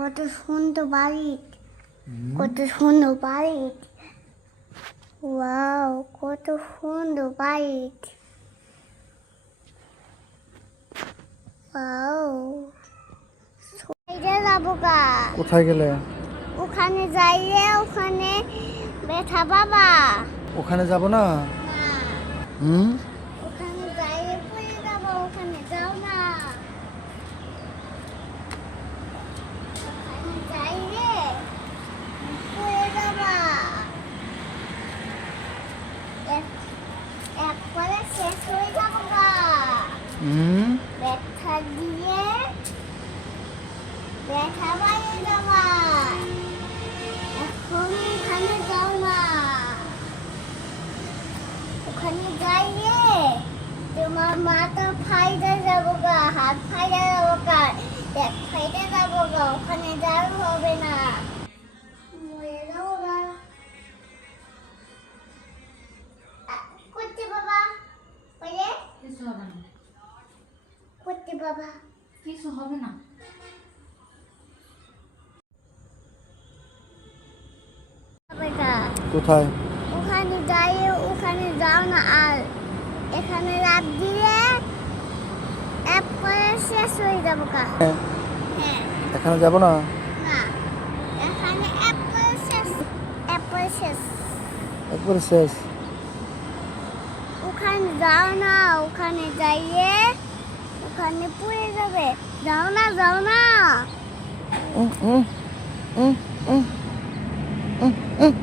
কত সুন্দর বাড়ি, কত সুন্দর বাড়ি। ওয়াও, কত সুন্দর বাড়ি। ওয়াও, এটা যাবো গা। কোথায় গেলে? ওখানে যাইলে ওখানে ব্যথা বাবা। ওখানে যাব না। হুম, ওখানে যাইলে পড়ে যাবো, ওখানে যাও না। ওখানে যাইলে পড়ে যাবা, একবারে শেষ হয়ে যাবো গা। ব্যথা দিয়ে ব্যথা বাড়িয়ে যাবা। এখন ওখানে যাও না। ওখানে যাইলে তোমার মাথা ফাইদা যাবো গা, হাত ফাইদা যাবো গা, এক ফাইদা যাবো গা। ওখানে যাওয়া হবে না, মরে যাবো গা। করতে বাবা, বলে কিছু হবে না, করতে বাবা, কিছু হবে না। কোথায়? ওখানে যাই, ওখানে যাও না। আর এখানে রাত দিলে একবারে শেষ হয়ে যাবো গা। হ্যাঁ, এখানে যাব না। না, এখানে একবারে শেষ, একবারে শেষ। একবারে শেষ। ওখানে যাও না, ওখানে যাইয়ে ওখানে পড়ে যাবে। যাও না, যাও না। উম, উম, উম, উম, উম, উম।